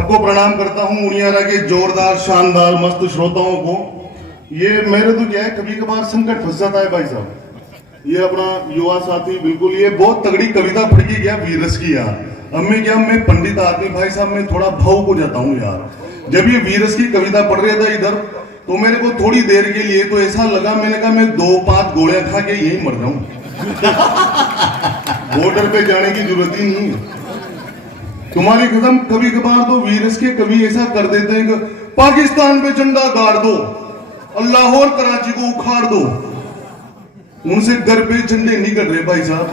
सबको प्रणाम करता हूँ उड़ियारा के जोरदार शानदार मस्त श्रोताओं को। ये मेरे तो क्या है, कभी कभार संकट फंस जाता है भाई साहब। ये अपना युवा साथी बिल्कुल ये बहुत तगड़ी कविता पढ़ के गया वीरस की यार। अब मैं पंडित आदमी भाई साहब, मैं थोड़ा भावुक हो जाता हूँ यार। जब ये वीरस की कविता पढ़ रहा था इधर, तो मेरे को थोड़ी देर के लिए तो ऐसा लगा, मैंने कहा मैं 2-5 गोलियां खा के यही मर जाऊं। बॉर्डर पे जाने की जरूरत ही नहीं है। तुम्हारी कदम कभी कभार तो वीरस के कभी ऐसा कर देते हैं कि पाकिस्तान पे झंडा गाड़ दो और लाहौर कराची को उखाड़ दो। उनसे घर पे झंडे नहीं कट रहे भाई साहब।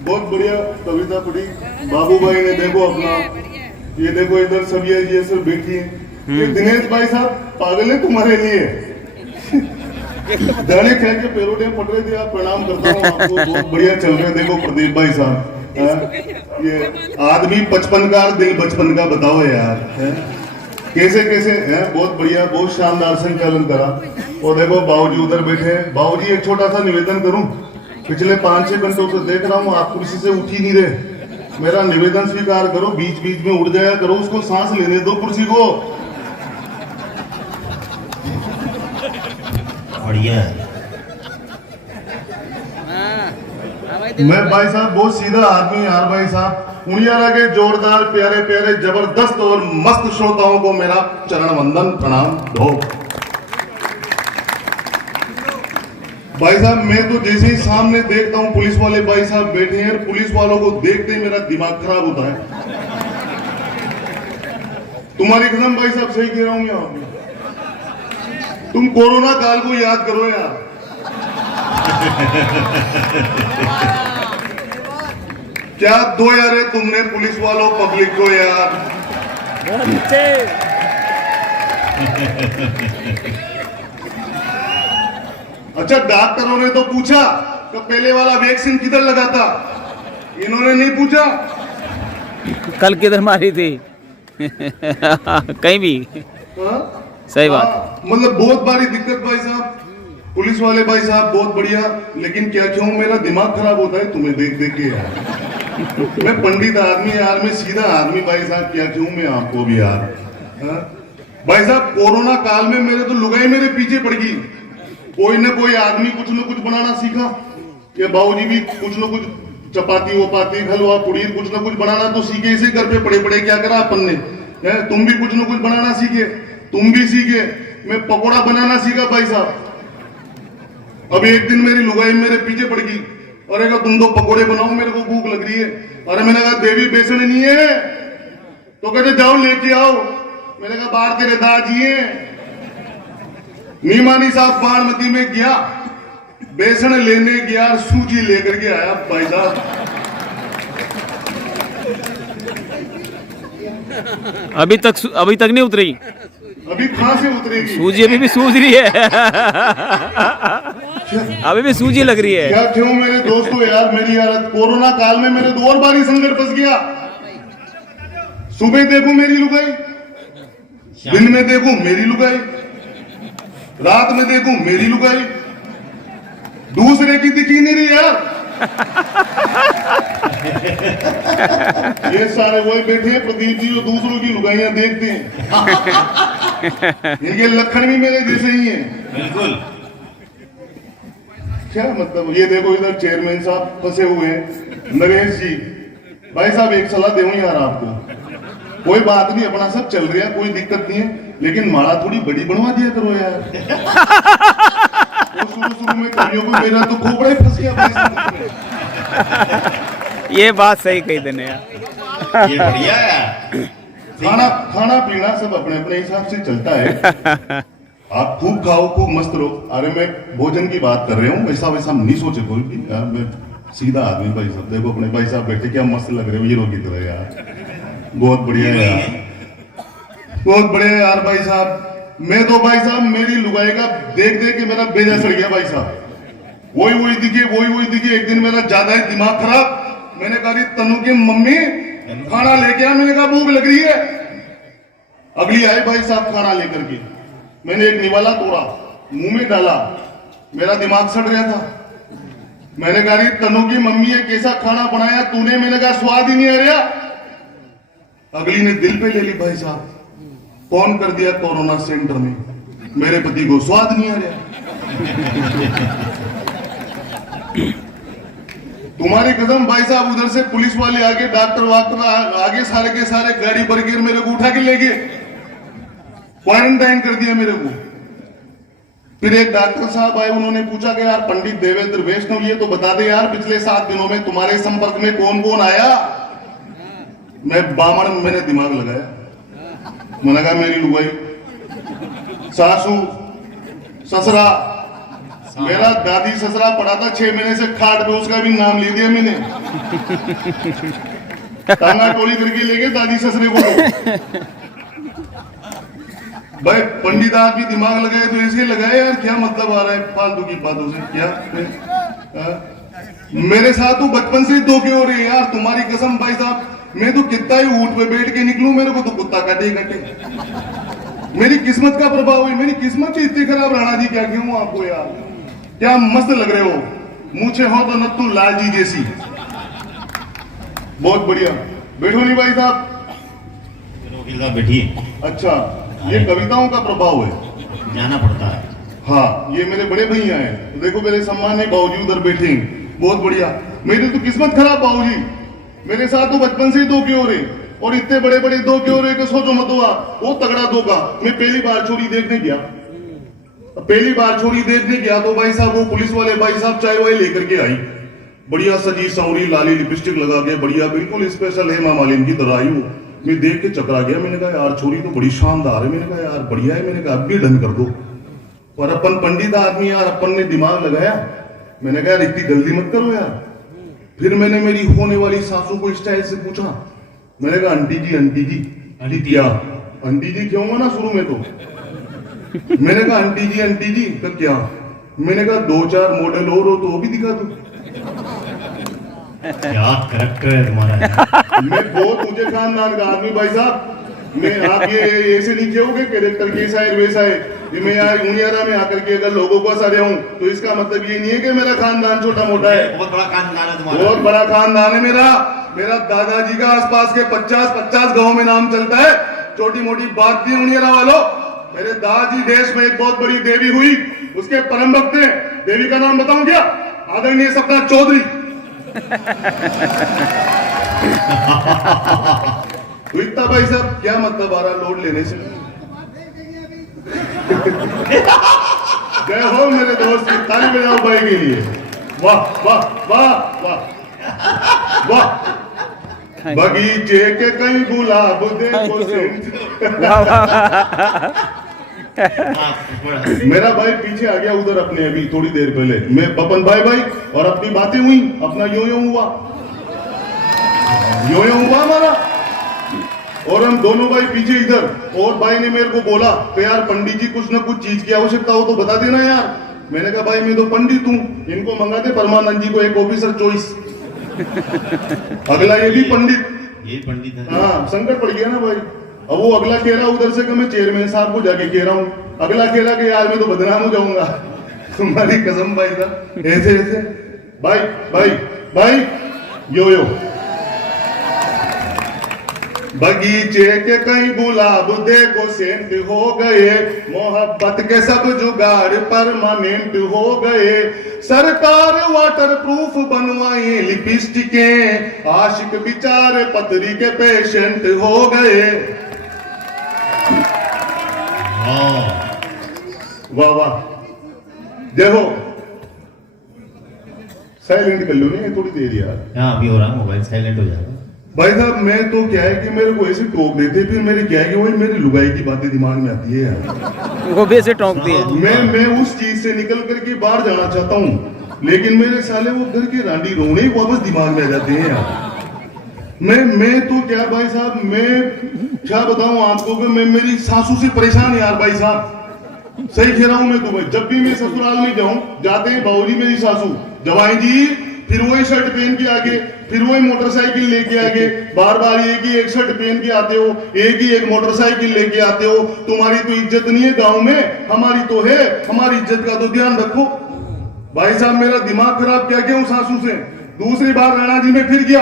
बहुत बढ़िया कविता पढ़ी बाबू भाई ने। देखो अपना ये देखो इधर सब ये सब बैठी है। ये दिनेश भाई साहब पागल है तुम्हारे लिए। दाने कह के पेरोटे पड़ रहे थे। आप प्रणाम करता हूँ आपको, बहुत बढ़िया चल रहे। देखो प्रदीप भाई साहब, ये आदमी 55 का दिल बचपन का बताओ यार कैसे कैसे है। बहुत बढ़िया, बहुत शानदार संचालन करा। और देखो बाबूजी उधर बैठे हैं। बाबूजी एक छोटा सा निवेदन करूं, पिछले 5-6 घंटों से देख रहा हूँ आप कुर्सी से उठ ही नहीं रहे। मेरा निवेदन स्वीकार करो, बीच बीच में उठ जाया करो, उसको सांस लेने दो कुर्सी को। बढ़िया। मैं भाई साहब बहुत सीधा आदमी यार भाई साहब। उड़ियारा के जोरदार प्यारे प्यारे जबरदस्त और मस्त श्रोताओं को मेरा चरण वंदन प्रणाम दो। भाई साहब मैं तो जैसे ही सामने देखता हूं पुलिस वाले भाई साहब बैठे हैं, पुलिस वालों को देखते ही मेरा दिमाग खराब होता है। तुम्हारी कदम भाई साहब सही कह रहा हूं यहाँ। तुम कोरोना काल को याद करो यार। क्या दो यार तुमने पुलिस वालों पब्लिक को यार। अच्छा डॉक्टरों ने तो पूछा कि पहले वाला वैक्सीन किधर लगा था, इन्होंने नहीं पूछा कल किधर मारी थी। कहीं भी हा? सही बात। मतलब बहुत बड़ी दिक्कत भाई साहब। पुलिस वाले भाई साहब बहुत बढ़िया, लेकिन क्या क्यों मेरा दिमाग खराब होता है तुम्हें देख देख के यार। मैं पंडित आदमी यार, मैं सीधा आदमी भाई साहब, क्या क्यों मैं आपको भी यार। हा? भाई साहब कोरोना काल में मेरे तो लुगाई मेरे पीछे पड़ गई। कोई ना कोई आदमी कुछ न कुछ बनाना सीखा। ये बाबूजी भी कुछ न कुछ चपाती वपाती हलवा पुड़ी कुछ न कुछ बनाना तो सीखे। इसे घर पे पड़े पड़े क्या करा अपन ने। तुम भी कुछ न कुछ बनाना सीखे, तुम भी सीखे। मैं पकोड़ा बनाना सीखा भाई साहब। अब एक दिन मेरी लुगाई मेरे पीछे पड़ गई, अरे कहा तुम तो पकोड़े बनाओ, मेरे को भूख लग रही है। अरे मैंने कहा देवी बेसन नहीं है, तो कहते जाओ लेके आओ। मैंने कहा बाहर तेरे दाजी है। मीमानी साहब बाणमती में गया, बेसन लेने गया, सूजी लेकर के आया भाई साहब। अभी तक नहीं उतरी। अभी कहां से उतरेगी सूजी? अभी भी सूज रही है। अभी भी सूजी लग रही है। क्या क्यों मेरे दोस्तों यार, मेरी हालत कोरोना काल में मेरे तो और बारी संकट फंस गया। सुबह देखूं मेरी लुगाई, दिन में देखूं मेरी लुगाई, रात में देखूं मेरी लुगाई, दूसरे की दिखी नहीं रही यार। ये सारे वही बैठे हैं प्रदीप जी जो दूसरों की लुगाइयां देखते हैं। इनके लक्षण भी मेरे जैसे ही हैं। बिल्कुल। क्या मतलब, ये देखो इधर चेयरमैन साहब फंसे हुए हैं। नरेश जी भाई साहब एक सलाह दूं यार आपको, कोई बात नहीं अपना सब चल रहा है, कोई दिक्कत नहीं है, लेकिन माला थोड़ी बड़ी बनवा दिया करो यार। तो शुरू में कमियों को मेरा तो खोपड़ा ही फंस गया भाई साहब। ये बात सही कही देने यार। ये बढ़िया है। खाना पीना सब अपने अपने हिसाब से चलता है। आप खूब खाओ खूब मस्त रहो। अरे मैं भोजन की बात कर रहा हूँ, वैसा नहीं सोचे कोई भी यार। मैं सीधा आदमी भाई साहब। देखो अपने भाई साहब बैठे क्या मस्त लग रहे हो हीरो की तरह यार। बहुत बढ़िया यार, बहुत बढ़िया यार भाई साहब। मैं तो भाई साहब मेरी लुगाई का देख देख के मेरा बेजा सड़ गया भाई साहब। वही दिखी। एक दिन मेरा ज्यादा ही दिमाग खराब। मैंने कहा तनु की मम्मी खाना लेके आ। मैंने कहा भूख लग रही है। अगली आए भाई साहब खाना लेकर के। मैंने एक निवाला तोड़ा, मुंह में डाला, मेरा दिमाग सड़ गया था। मैंने कहा रे तनु की मम्मी है कैसा खाना बनाया तूने, मैंने कहा स्वाद ही नहीं आ रहा। अगली ने दिल पे ले ली भाई साहब, फोन कर दिया कोरोना सेंटर में, मेरे पति को स्वाद नहीं आ रहा। तुम्हारी कसम भाई साहब, उधर से पुलिस वाले आगे, डॉक्टर वाक्टर आगे, सारे के सारे गाड़ी भर के मेरे को उठा के ले गए, क्वारंटाइन कर दिया मेरे को। फिर एक डॉक्टर साहब आए, उन्होंने पूछा कि यार पंडित देवेंद्र वैष्णव ये तो बता दे यार पिछले 7 दिनों में तुम्हारे संपर्क में कौन कौन आया। मैं बामण, मैंने दिमाग लगाया, मैंने कहा मेरी लुगाई, सासू, ससुरा, मेरा दादी ससुरा पड़ा था 6 महीने से खाट पे, उसका भी नाम ले दिया मैंने। टांगा टोली करके ले गए दादी ससुरे को। भाई पंडित आदमी दिमाग लगाए तो ऐसे लगाए यार, क्या मतलब आ रहा है फालतू की बातों से क्या। मेरे साथ तो बचपन से धोखे हो रहे हैं यार, तुम्हारी कसम भाई साहब, मैं तो कितना ही ऊंट पे बैठ के निकलूं मेरे को तो कुत्ता काटे काटे। मेरी किस्मत का प्रभाव है, मेरी किस्मत से इतनी खराब राणा जी, क्या क्यों आपको यार, क्या मस्त लग रहे हो, मूछे हो तो नत्थू लाल जी जैसी, बहुत बढ़िया। बैठो नहीं भाई साहब, बैठिए। अच्छा ये कविताओं का प्रभाव है, जाना पड़ता है। हाँ ये मेरे बड़े भैया हैं, तो देखो मेरे सम्मान है, बाबूजी उधर बैठे हैं, बहुत बढ़िया। मेरी तो किस्मत खराब बाबूजी, मेरे साथ तो बचपन से ही धोखे हो रहे, और इतने बड़े बड़े धोखे हो रहे कि सोचो मत हुआ। वो तगड़ा धोखा, मैं पहली बार छोरी देखने गया, पहली बार छोरी देखने गया तो भाई साहब वो पुलिस वाले भाई साहब चाय वाय लेकर के आई, बढ़िया सजी सवरी लाली लिपस्टिक लगा के, बढ़िया बिल्कुल स्पेशल हेमा मालिनी की तरह आई वो। मैं देख के चकरा गया, मैंने कहा यार छोरी तो बड़ी शानदार है, मैंने कहा यार बढ़िया है, मैंने कहा अब भी डन कर दो। और अपन पंडित आदमी यार, अपन ने दिमाग लगाया, मैंने कहा यार इतनी जल्दी मत करो यार। फिर मैंने मेरी होने वाली सासू को स्टाइल से पूछा, मैंने कहा आंटी जी आंटी जी, आंटी क्या आंटी जी क्यों ना शुरू में तो, मैंने कहा आंटी जी तो क्या, मैंने कहा 2-4 मॉडल और हो तो वो भी दिखा दो। क्या करैक्टर है तुम्हारा। मैं बहुत ऊंचे खानदान का आदमी भाई साहब, मैं आप ये ऐसे नहीं कहोगे कैरेक्टर कैसा है वैसा है, ये मैं यार उनियारा में आकर के अगर लोगों को हंसा रहा हूं तो इसका मतलब ये नहीं है कि मेरा खानदान छोटा मोटा है, बहुत बड़ा खानदान है तुम्हारा, बहुत बड़ा खानदान है मेरा दादाजी का आसपास के 50 गांव में नाम चलता है। छोटी मोटी बात थी उनियारा वालों, मेरे दादाजी देश में एक बहुत बड़ी देवी हुई, उसके परम भक्त हैं, देवी का नाम बताऊं क्या, आदरणीय सपना चौधरी। तो इतना भाई साहब क्या मतलब आ रहा लोड लेने से। जय हो मेरे दोस्त की ताली बजाओ भाई के लिए, वाह वाह वाह वाह वाह। बगीचे के कई गुलाब देखो मेरा भाई पीछे आ गया उधर अपने, अभी थोड़ी देर पहले मैं बपन भाई और अपनी बातें हुई, अपना यो हुआ हमारा, और हम दोनों भाई पीछे इधर, और भाई ने मेरे को बोला तो यार पंडित जी कुछ ना कुछ चीज की आवश्यकता हो तो बता देना यार। मैंने कहा भाई मैं तो पंडित हूँ, इनको मंगाते परमानंद जी को एक ऑफिसर चॉइस। अगला ये भी पंडित, ये पंडित है, हाँ संकट पड़ गया ना भाई। अब वो अगला कह रहा उधर से कि मैं चेयरमैन साहब को जाके कह रहा हूँ, अगला कह रहा कि यार मैं तो बदनाम हो जाऊंगा। तुम्हारी कसम भाई साहब, ऐसे ऐसे भाई भाई भाई यो बगीचे के कई गुलाब देखो सेंट हो गए, मोहब्बत के सब जुगाड़ परमानेंट हो गए, सरकार वाटर प्रूफ बनवाई लिपस्टिकें, आशिक बेचारे पथरी के पेशेंट हो गए। वाह वाह जय हो। साइलेंट कर लो नहीं थोड़ी देर यार, हाँ अभी हो रहा मोबाइल साइलेंट हो जाएगा। भाई साहब मैं तो क्या है कि मेरे को ऐसे टोक देते, फिर मेरे क्या है कि वही मेरी लुगाई की बातें दिमाग में आती है यार, वो भी ऐसे टोंकती है। मैं उस चीज से निकल करके बाहर जाना चाहता हूँ, लेकिन मेरे साले वो घर के रांडी रोने ही वापस दिमाग में आ जाते हैं यार। मैं तो क्या भाई साहब, मैं क्या बताऊं आपको कि मैं मेरी सासू से परेशान यार भाई साहब, सही कह रहा हूं मैं तुम्हें। जब भी मैं ससुराल में जाऊं, जाते हैं बाबूजी मेरी सासू, जवाई जी, फिर वही शर्ट पहन के आगे, फिर वही मोटरसाइकिल लेके आगे, बार बार एक ही एक शर्ट पहन के आते हो, एक ही एक मोटरसाइकिल लेके आते हो, तुम्हारी तो इज्जत नहीं है गांव में, हमारी तो है, हमारी इज्जत का तो ध्यान रखो। भाई साहब मेरा दिमाग खराब क्या किया उस सासू से। दूसरी बार राणा जी में फिर गया,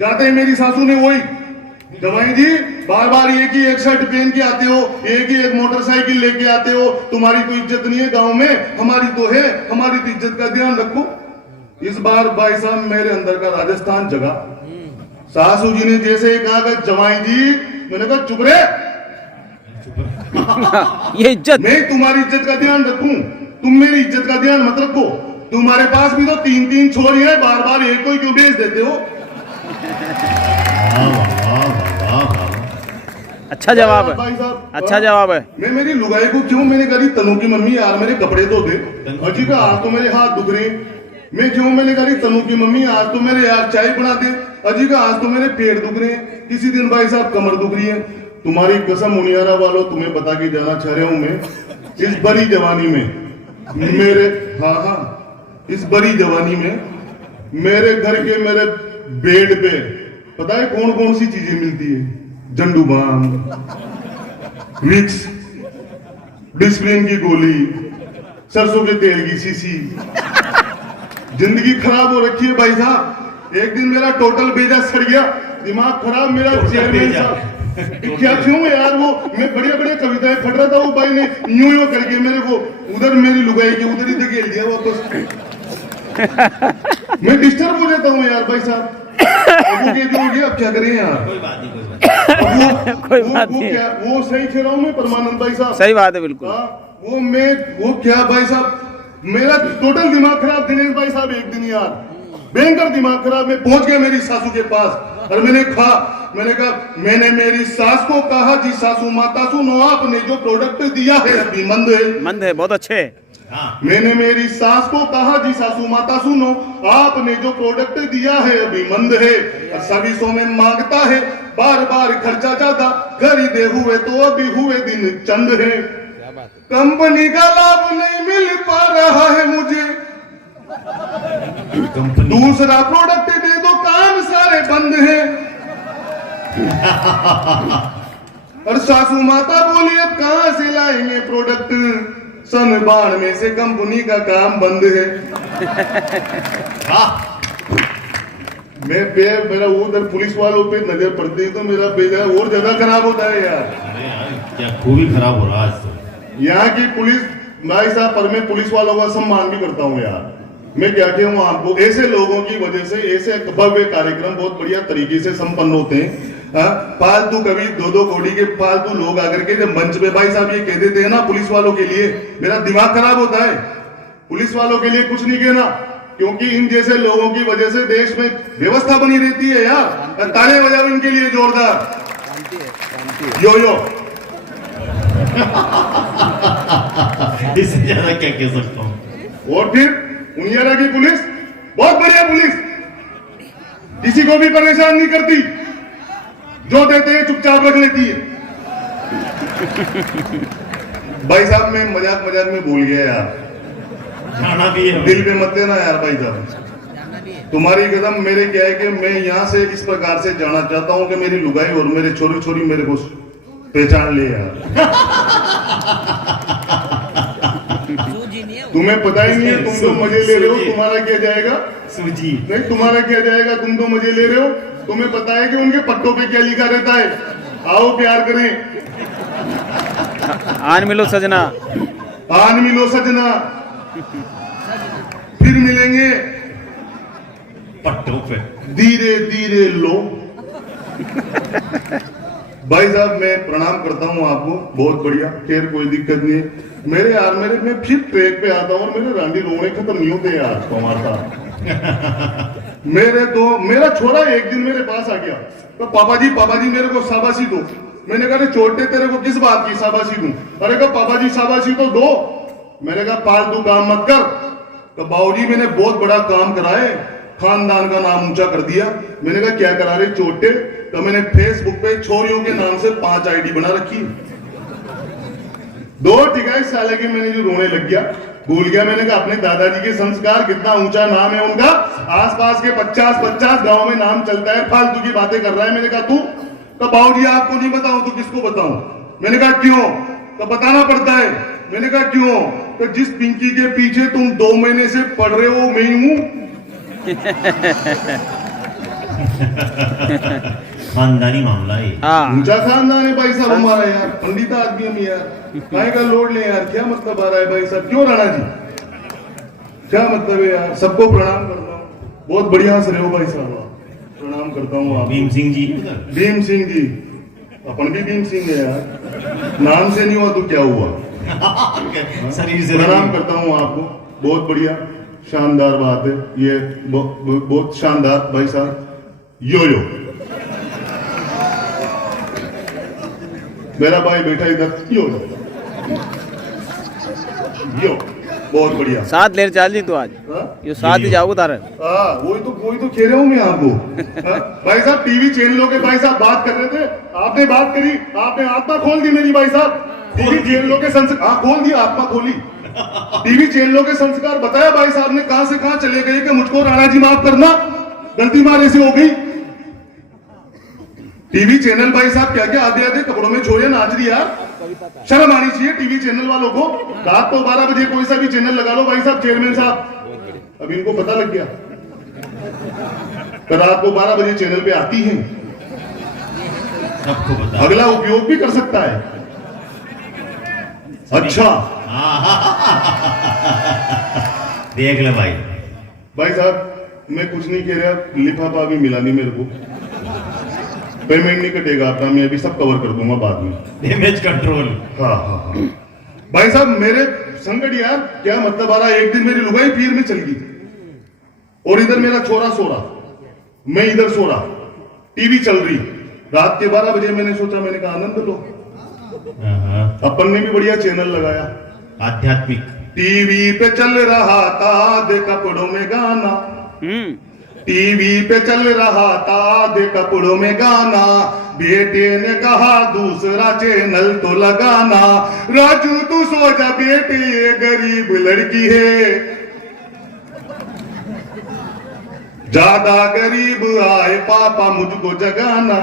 जाते ही मेरी सासू ने वही, जमाई जी बार बार एक ही एक शर्ट पहन के आते हो, एक ही एक मोटरसाइकिल लेके आते हो, तुम्हारी तो इज्जत नहीं है गांव में, हमारी तो है, हमारी तो इज्जत का ध्यान रखो। इस बार भाई साहब मेरे अंदर का राजस्थान जगा। सासू जी ने जैसे ही कहा कि जमाई जी, मैंने कहा चुप रहे, ये इज्जत। मैं तुम्हारी इज्जत का ध्यान रखूं, तुम मेरी इज्जत का ध्यान मत रखो। तुम्हारे पास भी तो 3-3 छोरी है, बार बार एक को ही क्यों भेज देते हो? वाह वाह वाह वाह वाह। अच्छा जवाब है, भाई साहब अच्छा जवाब है। मैं मेरी लुगाई को क्यों, मैंने कहा तनु की मम्मी यार मेरे कपड़े धो दे, अजी का आज तो मेरे हाथ दुख रहे। मैं क्यों, मैंने कहा तनु की मम्मी आज तो मेरे यार चाय बना दे, अजी का आज तो मेरे पेट दुख रहे हैं, किसी दिन भाई साहब कमर दुख रही है। तुम्हारी कसम मुनियारा वालों, तुम्हें बता के जाना चाह रहा हूं मैं, इस बड़ी जवानी में मेरे, हाँ इस बड़ी जवानी में मेरे घर के मेरे बेड पे पता है कौन कौन सी चीजें मिलती है? जंडू बाम, विक्स, डिस्प्रिन की गोली, सरसों के तेल की शीशी। जिंदगी खराब हो रखी है भाई साहब। एक दिन मेरा टोटल बेजा सड़ गया, दिमाग खराब मेरा। चेयरमैन साहब क्या क्यों यार, वो मैं बढ़िया बढ़िया कविताएं फट रहा था, वो भाई ने यूं करके मेरे को उधर मेरी लुगाई के उधर ही धकेल दिया वापस। मैं डिस्टर्ब हो जाता हूँ यार भाई साहब। अब वो जो हो गया, अब क्या करें यार? कोई बात नहीं, कोई बात नहीं। कोई बात नहीं, क्या वो सही कह रहा हूँ मैं परमानंद भाई साहब? सही बात है बिल्कुल। वो क्या भाई साहब, मेरा टोटल दिमाग खराब दिनेश भाई साहब। एक दिन यार भयंकर दिमाग खराब, मैं पहुंच गया मेरी सासू के पास और मैंने कहा मैंने मेरी सास को कहा जी सासू माता सुनो, आपने जो प्रोडक्ट दिया है अभी मंद है, बहुत अच्छे। हाँ। मैंने मेरी सास को कहा जी सासू माता सुनो, आपने जो प्रोडक्ट दिया है अभी मंद है, सर्विसों में मांगता है बार बार खर्चा ज्यादा, खरीदे हुए तो अभी हुए दिन चंद है, कंपनी का लाभ नहीं मिल पा रहा है मुझे, दूसरा प्रोडक्ट दे दो काम सारे बंद है। और सासू माता बोली अब कहां से लाएंगे प्रोडक्ट, सन 92 से कंपनी का काम बंद है। मेरा उधर पुलिस वालों पे नजर पड़ती है तो मेरा बेजा और ज्यादा खराब होता है यार। अरे यार क्या खूबी खराब हो रहा है आज तो। यहाँ की पुलिस भाई साहब, पर मैं पुलिस वालों का सम्मान भी करता हूँ यार। मैं क्या कहूँ आपको, ऐसे लोगों की वजह से ऐसे भव्य कार्यक्रम बहुत बढ़िया तरीके से संपन्न होते हैं। फालतू कभी 2-2 कौड़ी के फालतू लोग आकर के जब मंच पे भाई साहब ये कह देते हैं ना पुलिस वालों के लिए, मेरा दिमाग खराब होता है। पुलिस वालों के लिए कुछ नहीं कहना, क्योंकि इन जैसे लोगों की वजह से देश में व्यवस्था बनी रहती है यार। तालियां बजाओ इनके लिए जोरदार। यो इससे ज्यादा क्या कह सकता हूँ। और फिर उनियारा की पुलिस बहुत बढ़िया पुलिस, किसी को भी परेशान नहीं करती, जो देते हैं चुपचाप रख लेती है। भाई साहब मैं मजाक में भूल गया यार, जाना भी है, दिल पे मत लेना यार भाई साहब। तुम्हारी कदम मेरे क्या है कि मैं यहाँ से इस प्रकार से जाना चाहता हूँ कि मेरी लुगाई और मेरे छोरी मेरे को पहचान ले यार। तुम्हें पता ही नहीं है, तुम तो मजे ले रहे हो, तुम्हारा क्या जाएगा? सूजी नहीं तुम्हारा क्या जाएगा, तुम तो मजे ले रहे हो। तुम्हें पता है कि उनके पट्टों पे क्या लिखा रहता है? आओ प्यार करें, आन मिलो सजना, आन मिलो सजना, फिर मिलेंगे पट्टों पे धीरे धीरे लो। भाई साहब मैं प्रणाम करता हूँ आपको, बहुत बढ़िया, खैर कोई दिक्कत नहीं है। मेरे यार मैं फिर ट्रैक पे आता हूँ और मेरे रांडी रोने खत्म नहीं होते यार कमाता। मेरा छोरा एक दिन मेरे पास आ गया, तो पापा जी मेरे को शाबाशी दो। मैंने कहा छोटे तेरे को किस बात की शाबाशी दूं? अरे कहा पापा जी शाबाशी तो दो। मैंने कहा फालतू काम मत कर। तो बाबूजी मैंने बहुत बड़ा काम करा है, खानदान का नाम ऊंचा कर दिया। मैंने कहा क्या करा रहे छोटे? तो मैंने फेसबुक पे छोरियों के नाम से 5 आईडी बना रखी, 2 टिकाए साले के। मैंने जो रोने लग गया, भूल गया। मैंने कहा अपने दादाजी के संस्कार, कितना ऊंचा नाम है उनका, आसपास के 50 गांव में नाम चलता है, फालतू की बातें कर रहा है। मैंने कहा तू? तो बाबूजी आपको नहीं बताऊं तो किसको बताऊं? मैंने कहा क्यों? तो बताना पड़ता है, मैंने कहा क्यों? तो जिस पिंकी के पीछे तुम 2 महीने से पढ़ रहे हो मैं ही हूँ। खानदानी मामला है। हाँ ऊंचा खानदान है भाई साहब हमारा यार, पंडित आदमी हम यार, काहे का लोड ले यार, क्या मतलब आ रहा है भाई साहब? क्यों राणा जी, क्या मतलब है यार? सबको प्रणाम करता हूँ, बहुत बढ़िया हंस रहे हो भाई साहब, प्रणाम करता हूँ आप। भीम सिंह जी, भीम सिंह जी, अपन भी भीम सिंह है यार, नाम से नहीं हुआ तो क्या हुआ? शरीर से प्रणाम करता हूँ आपको, बहुत बढ़िया शानदार बात है ये, बहुत शानदार भाई साहब। यो यो मेरा भाई बैठा इधर, यो यो बहुत बढ़िया। साथ लेर चाल जी तू आज हाँ? यो साथ ही जाओगे तारे। वही तो कह रहा हूँ मैं आपको। हाँ? भाई साहब टीवी चैनलों के भाई साहब बात कर रहे थे, आपने बात करी, आपने आत्मा खोल दी मेरी भाई साहब। टीवी चैनलों के संस्कार, हाँ खोल दिया, आत्मा खोली। टीवी चैनलों के संस्कार बताया भाई साहब ने, कहां से कहां चले गए कि मुझको राणा जी माफ करना, गलती मारे से हो गई। टीवी चैनल भाई साहब क्या क्या आधे आधे कपड़ों में छोरे नाच रही यार, शर्म आनी चाहिए टीवी चैनल वालों को। रात को 12 बजे कोई सा भी चैनल लगा लो भाई साहब, चेयरमैन साहब अब इनको पता लग गया तो रात को 12 बजे चैनल पे आती हैं, सबको बता। अगला उपयोग भी कर सकता है। अच्छा देख ले भाई, भाई साहब मैं कुछ नहीं कह रहा, लिफाफा अभी मिला नहीं मेरे को, पेमेंट नहीं कटेगा आपका, मैं अभी सब कवर कर दूंगा बाद में। Damage control. हाँ हाँ हाँ भाई साहब मेरे संकट यार, क्या मतलब आ रहा है, एक दिन मेरी लुगाई पीर में चल गई और इधर मेरा छोरा सो रहा, मैं इधर सो रहा, टीवी चल रही, रात के 12 बजे मैंने सोचा, मैंने कहा आनंद लो। अपन ने भी बढ़िया चैनल लगाया, आध्यात्मिक। टीवी पे चल रहा था दे कपड़ों में गाना, टीवी पे चल रहा था दे कपड़ों में गाना, बेटे ने कहा दूसरा चैनल तो लगाना, राजू तू सो जा बेटे ये गरीब लड़की है, ज्यादा गरीब आए पापा मुझको जगाना।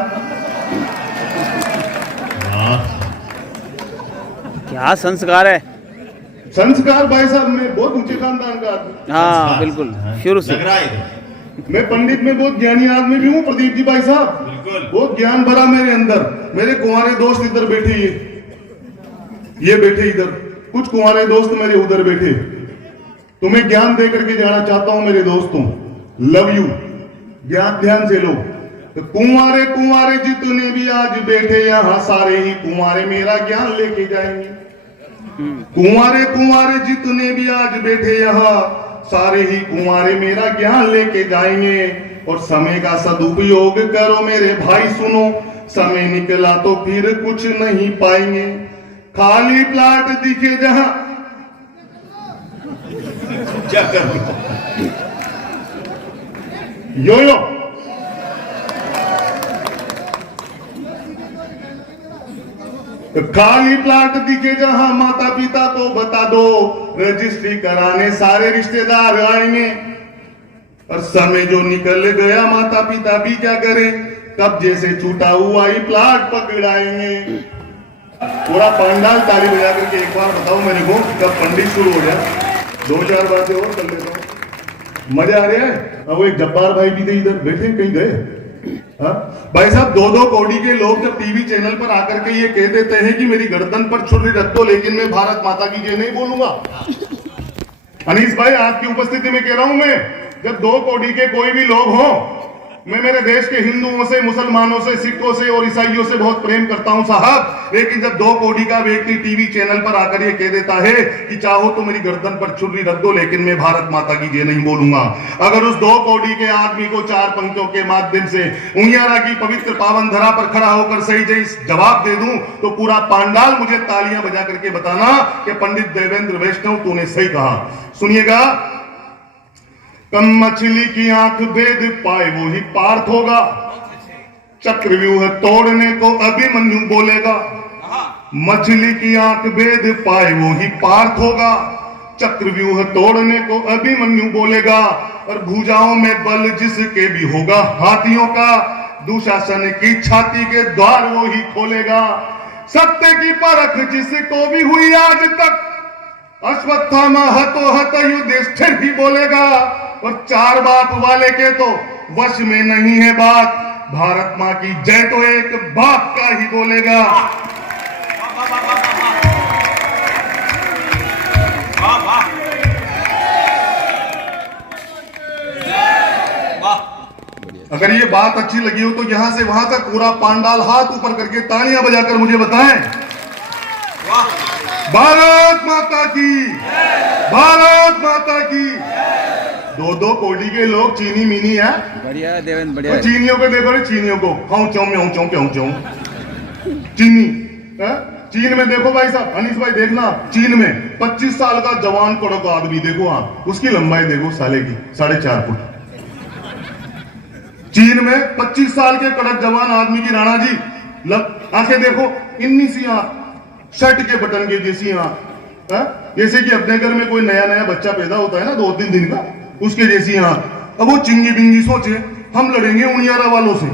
क्या संस्कार है। संस्कार भाई साहब मैं बहुत ऊंचे खानदान का आदमी, हाँ बिल्कुल शुरू से। लग रहा है मैं पंडित में बहुत ज्ञानी आदमी भी हूँ प्रदीप जी भाई साहब, बिल्कुल। बहुत ज्ञान भरा मेरे अंदर। मेरे कुंवारे दोस्त इधर बैठे, ये बैठे इधर, कुछ कुंवारे दोस्त मेरे उधर बैठे, तुम्हें ज्ञान दे करके जाना चाहता हूं मेरे दोस्तों, लव यू, ज्ञान ध्यान से लो। तो कुंवारे कुंवारे जितने भी आज बैठे यहाँ सारे ही कुंवारे मेरा ज्ञान लेके जाएंगे, कुंवारे कुंवारे जितने भी आज बैठे यहाँ सारे ही कुंवारे मेरा ज्ञान लेके जाएंगे। और समय का सदुपयोग करो मेरे भाई सुनो, समय निकला तो फिर कुछ नहीं पाएंगे, खाली प्लाट दिखे जहां क्या कर यो यो तो खाली प्लाट दिखे जहां माता पिता को बता दो, रजिस्ट्री कराने सारे रिश्तेदार आएंगे। और समय जो निकल गया माता पिता भी क्या करें, कब्जे से छूटा हुआ ही प्लाट पकड़ाएंगे। पूरा पंडाल ताली बजा करके एक बार बताओ मेरे को, कब पंडित शुरू हो जाए, 2-4 बातें और कर लेता हूँ, मजा आ रहा है। अब वो एक जब्बार भाई भी थे इधर बैठे, कहीं गए? हाँ भाई साहब 2-2 कौड़ी के लोग जब टीवी चैनल पर आकर के ये कह देते हैं कि मेरी गर्दन पर छुरी रख दो लेकिन मैं भारत माता की जय नहीं बोलूंगा। अनीस भाई आपकी उपस्थिति में कह रहा हूं मैं, जब 2 कौड़ी के कोई भी लोग हो, मैं मेरे देश के हिंदुओं से, मुसलमानों से, सिखों से और ईसाइयों से बहुत प्रेम करता हूं साहब, लेकिन जब 2 कौड़ी का व्यक्ति टीवी चैनल पर आकर ये कह देता है कि चाहो तो मेरी गर्दन पर छुरी रख दो लेकिन मैं भारत माता की जय नहीं बोलूंगा, अगर उस 2 कौड़ी के आदमी को 4 पंक्तियों के माध्यम से उइयारा की पवित्र पावन धरा पर खड़ा होकर सही जय जवाब दे दूं तो पूरा पांडाल मुझे तालियां बजा करके बताना कि पंडित देवेंद्र वैष्णव तूने सही कहा। सुनिएगा, कम मछली की आंख भेद पाए वो ही पार्थ होगा, चक्रव्यूह तोड़ने को अभिमन्यु बोलेगा, मछली की आंख भेद पाए वो ही पार्थ होगा, चक्रव्यूह तोड़ने को अभिमन्यु बोलेगा, और भुजाओं में बल जिसके भी होगा हाथियों का, दुशासन की छाती के द्वार वो ही खोलेगा, सत्य की परख जिसको भी हुई आज तक अश्वत्थामा हतो हत युधिष्ठिर भी बोलेगा, और 4 बाप वाले के तो वश में नहीं है बात। भारत माँ की जय तो एक बाप का ही बोलेगा। अगर ये बात अच्छी लगी हो तो यहां से वहां तक पूरा पांडाल हाथ ऊपर करके तालियां बजाकर मुझे बताएं, भारत माता की, भारत माता की। 2-2 कोटी के लोग चीनी मिनी है। बढ़िया देवेंद्र, बढ़िया। तो चीनियों को देखो रे, चीनियों को खाऊं चाऊ म्याऊं चाऊ प्याऊं चाऊ चीनी है? चीन में देखो भाई साहब, अनीस भाई देखना, चीन में 25 साल का जवान कड़क आदमी देखो आप, उसकी लंबाई देखो साले की 4.5 फुट। चीन में 25 साल के कड़क जवान आदमी की राणा जी आंखें देखो, इन्नी सी आंख, शर्ट के बटन के जैसी आंख, जैसे कि अपने घर में कोई नया नया बच्चा पैदा होता है ना 2-3 दिन का, उसके जैसी आंख। अब वो चिंगी बिंगी सोचे, हम लड़ेंगे उनियारा वालों से,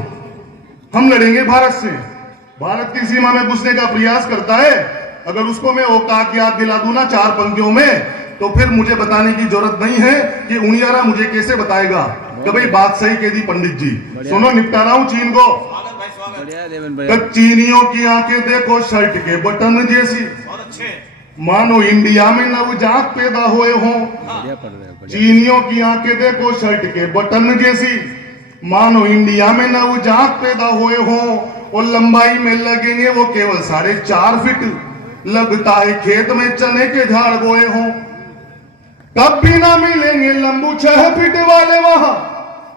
हम लड़ेंगे भारत से। भारत की सीमा में घुसने का प्रयास करता है, अगर उसको मैं औकात याद दिला दूं ना 4 पंक्तियों में, तो फिर मुझे बताने की जरूरत नहीं है कि उनियारा मुझे कैसे बताएगा कि भाई बात सही कह दी पंडित जी। सुनो, निपटा रहा हूं चीन को। चीनियों की आंखें देखो शर्ट के बटन जैसी, मानो इंडिया में नवजात पैदा हुए हों। चीनियों की आंखें देखो शर्ट के बटन जैसी, मानो इंडिया में नवजात पैदा हुए हों। और लंबाई में लगेंगे वो केवल 4.5 फीट, लगता है खेत में चने के झाड़ बोए हों। तब भी ना मिलेंगे लंबू 6 फीट वाले वहां,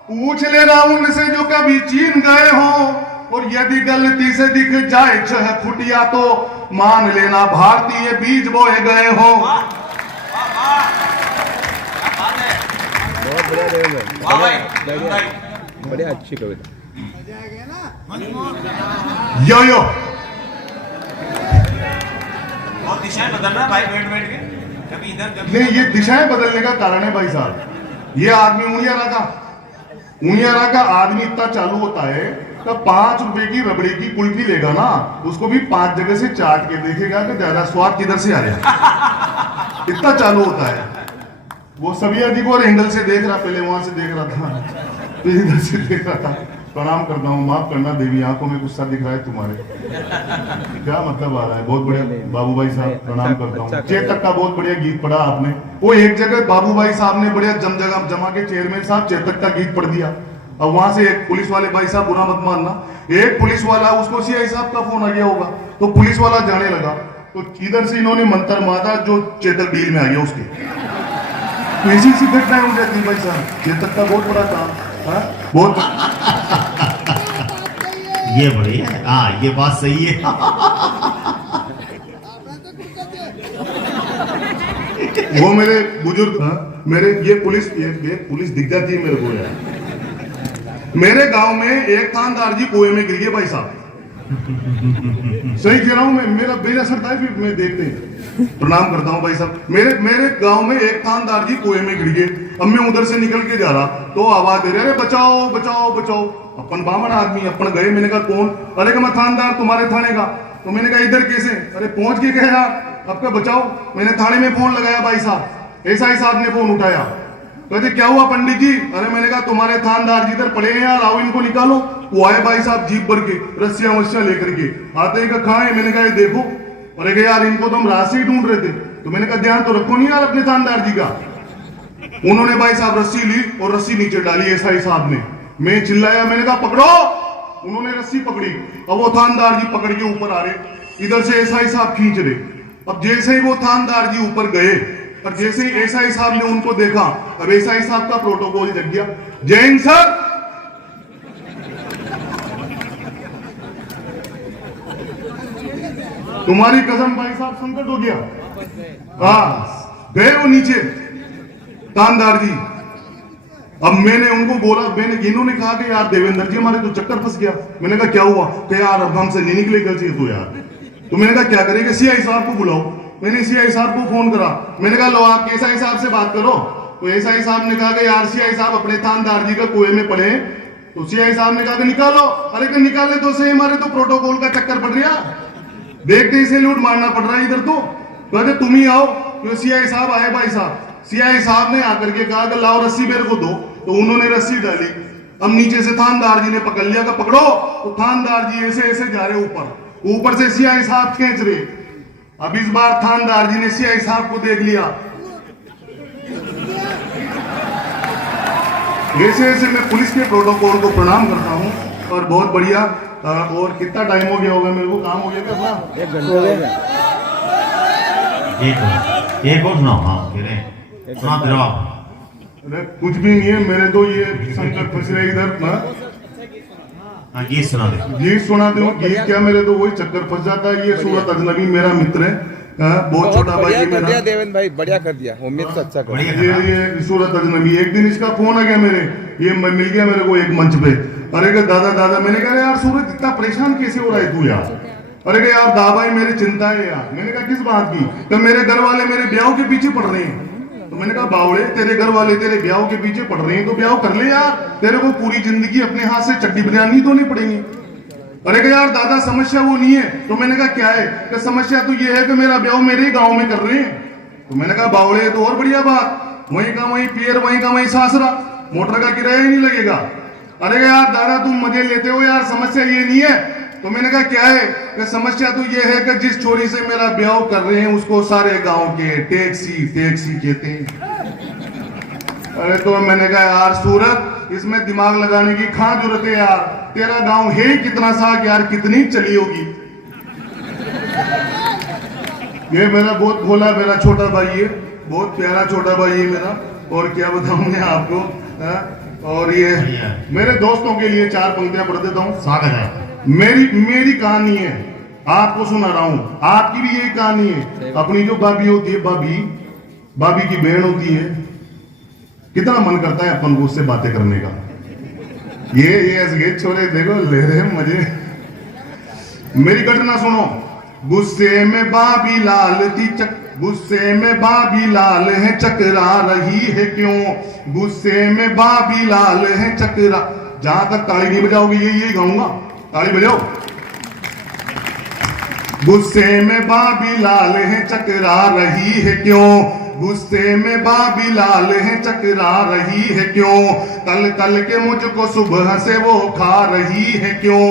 पूछ लेना उनसे जो कभी चीन गए हों। और यदि गलती से दिख जाए 6 फुटिया तो मान लेना भारतीय बीज बोए गए हो। बहुत बढ़िया देवेंद्र, बढ़िया, अच्छी कविता। यो यो बहुत दिशाएं बदलना भाई, बैठ के कभी इधर कभी नहीं, ये दिशाएं बदलने का कारण है भाई साहब। ये आदमी उनियारा का आदमी इतना चालू होता है तो 5 रुपए की रबड़ी की कुल्फी लेगा ना, उसको भी 5 जगह से चाट के देखेगा कि ज्यादा स्वाद किधर से आ रहा। इतना चालू होता है वो। सभी जी को और एंगल से देख रहा, पहले वहां से देख रहा था, फिर इधर से देख रहा था। प्रणाम करता हूँ, माफ करना देवी, आंखों में गुस्सा दिख रहा है तुम्हारे, क्या मतलब आ रहा है। बहुत बढ़िया बाबू भाई साहब, प्रणाम करता हूँ। चेतक का बहुत बढ़िया गीत पढ़ा आपने। वो एक जगह बाबू भाई साहब ने बढ़िया जमा के चेयरमैन साहब चेतक का गीत पढ़ दिया। अब वहां से एक पुलिस वाले भाई साहब, बुरा मत मानना, एक पुलिस वाला, उसको सीआई साहब का फोन आ गया होगा, तो पुलिस वाला जाने लगा, तो इधर से इन्होंने मंत्र मारा जो चेतक डील में आ गया उसके। तो ऐसी सी घटनाएं हो जाती भाई साहब। चेतक का बहुत बड़ा काम, बहुत ये बढ़िया है, हाँ ये बात सही है। वो मेरे बुजुर्ग, मेरे ये पुलिस दिख जाती है मेरे को यार। मेरे गांव में एक थानेदार जी कुएं में गिर गए भाई साहब। सही कह रहा हूं मैं, मेरा बेजा सरता है फिर मैं देखते हैं। प्रणाम करता हूं भाई साहब। मेरे गांव में एक थानेदार जी कुएं में गिर गए। अब मैं उधर से निकल के जा रहा तो आवाज दे रहे, अरे बचाओ बचाओ बचाओ। अपन बामन आदमी, अपन गए। मैंने कहा कौन? अरे मैं थानेदार तुम्हारे थाने का। तो मैंने कहा इधर कैसे? अरे पहुंच के कहे यार आपका बचाओ। मैंने थाने में फोन लगाया भाई साहब, एसआई साहब ने फोन उठाया, कहते क्या हुआ पंडित जी? अरे मैंने कहा तुम्हारे थानेदार जी इधर पड़े हैं यार, आओ इनको निकालो। वो आए भाई साहब जीप भर के, रस्सियां वस्सियां लेकर के आते हैं। कहा है? मैंने कहा ये देखो। अरे यार इनको तो हम रास्ते ही ढूंढ रहे थे। तो मैंने कहा ध्यान तो रखो नहीं यार अपने थानेदार जी का। उन्होंने भाई साहब रस्सी ली और रस्सी नीचे डाली एसआई साहब ने। मैं चिल्लाया, मैंने कहा पकड़ो। उन्होंने रस्सी पकड़ी। अब वो थानेदार जी पकड़ के ऊपर आ रहे, इधर से एसआई साहब खींच रहे। अब जैसे ही वो थानेदार जी ऊपर गए और जैसे ही एसआई साहब ने उनको देखा, अब एसआई साहब का प्रोटोकॉल जग गया। जैन सर, तुम्हारी कसम भाई साहब संकट हो गया। हाँ गए वो नीचे थानेदार जी। अब मैंने उनको बोला, इन्होंने कहा कि यार देवेंद्र जी हमारे तो चक्कर फंस गया। मैंने कहा क्या हुआ? कि यार अब हमसे नहीं निकले कल से तो यार। तो मैंने कहा क्या करेंगे? सीआई साहब को बुलाओ। मैंने सीआई साहब को फोन करा। मैंने कहा लो आप एसआई साहब से बात करो। तो एसआई साहब ने कहा कि यार सीआई साहब अपने थानेदार जी का कुएं में पड़े। तो सीआई साहब ने कहा कि निकालो। अरे कि निकाले तो सही, हमारे तो प्रोटोकॉल का चक्कर पड़ रहा, देखते इसे लूट मारना पड़ रहा है इधर। तो कहते तुम ही आओ। तो सीआई साहब आए भाई साहब, सीआई साहब ने आकर के कहा कि लाओ रस्सी मेरे को दो, तो उन्होंने रस्सी डाली। अब नीचे से थानदार जी ने पकड़ लिया कि पकड़ो, तो थानदार जी ऐसे ऐसे जा रहे ऊपर से सीआई साहब खींच रहे। अब इस बार थानदार जी ने सीआई साहब को देख लिया, ऐसे ऐसे मैं पुलिस के प्रोटोकॉल को प्रणाम करता हूँ और बहुत बढ़िया। और कितना टाइम हो गया होगा मेरे को, काम हो गया क्या अपना? 1 घंटे हो गया। एक और सुनाओ। हाँ कह रहे हैं, सुना दे रहा हूँ। अरे कुछ भी नहीं है, मेरे तो ये संकट फंस रहे इधर ना। हाँ गीत सुना दे। गीत सुना दो, गीत क्या, मेरे तो वही चक्कर फंस जाता है। ये सूरत अजनबी मेरा मित्र है, बहुत छोटा भाई है बढ़िया कर दिया मेरा। देवेंद्र भाई, बढ़िया कर दिया, उम्मीद से अच्छा कर। ये सूरत अजनबी, एक दिन इसका फोन आ गया मेरे, ये मिल गया मेरे को एक मंच पे। अरे कि दादा, मैंने कहा यार सूरज इतना परेशान कैसे हो रहा है तू यार? अरे कि यार दा भाई मेरी चिंता है यार। मैंने कहा किस बात की? तो मेरे घर वाले मेरे ब्याह के पीछे पड़ रहे हैं। तो मैंने कहा बावड़े, तेरे घर वाले तेरे ब्याह के पीछे पड़ रहे हैं तो ब्याह कर ले यार, तेरे को पूरी जिंदगी अपने हाथ से चड्डी बिरयानी धोनी पड़ेगी। अरे कि यार दादा समस्या वो नहीं है। तो मैंने कहा क्या है? कि समस्या तो ये है कि मेरा ब्याह मेरे ही गांव में कर रहे हैं। तो मैंने कहा बावड़े तो और बढ़िया बात, वहीं का वहीं पियर, वहीं का वहीं सासरा, मोटर का किराया ही नहीं लगेगा। अरे यार दादा तुम मजे लेते हो यार, समस्या ये नहीं है। तो मैंने कहा क्या है? कि समस्या तो ये है कि जिस छोरी से मेरा ब्याह कर रहे हैं उसको सारे गांव के टैक्सी कहते हैं। अरे तो मैंने कहा यार सूरत, इसमें दिमाग लगाने की कहां जरूरत है यार, तेरा गांव है कितना सा यार, कितनी चली होगी। ये मेरा बहुत भोला मेरा छोटा भाई है, बहुत प्यारा छोटा भाई है मेरा, और क्या बताऊं मैं आपको। और ये मेरे दोस्तों के लिए 4 पंक्तियां पढ़ देता हूँ। स्वागत है। मेरी कहानी है, आपको सुना रहा हूं, आपकी भी यही कहानी है। अपनी जो भाभी होती है, भाभी की बहन होती है, कितना मन करता है अपन को उससे बातें करने का। ये छोरे देखो ले रहे हैं मजे। मेरी घटना सुनो। गुस्से में भाभी लाल थी गुस्से में भाभी लाल है, चकरा रही है क्यों? गुस्से में भाभी लाल है, चकरा। जहां तक ताली नहीं बजाओगे यही गाऊंगा, ताली बजाओ। गुस्से में भाभी लाल है, चकरा रही है क्यों? गुस्से में भाभी लाल है, चकरा रही है क्यों? तल के मुझको सुबह से वो खा रही है क्यों?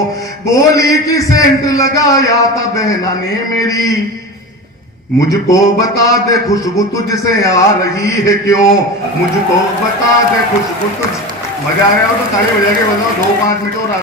बोली कि सेंट लगाया था बहना ने मेरी, मुझको बता दे खुशबू तुझसे आ रही है क्यों? मुझको बता दे खुशबू तुझ। मजा आया हो तो ताली बजा के बताओ, 2-5 मिनट और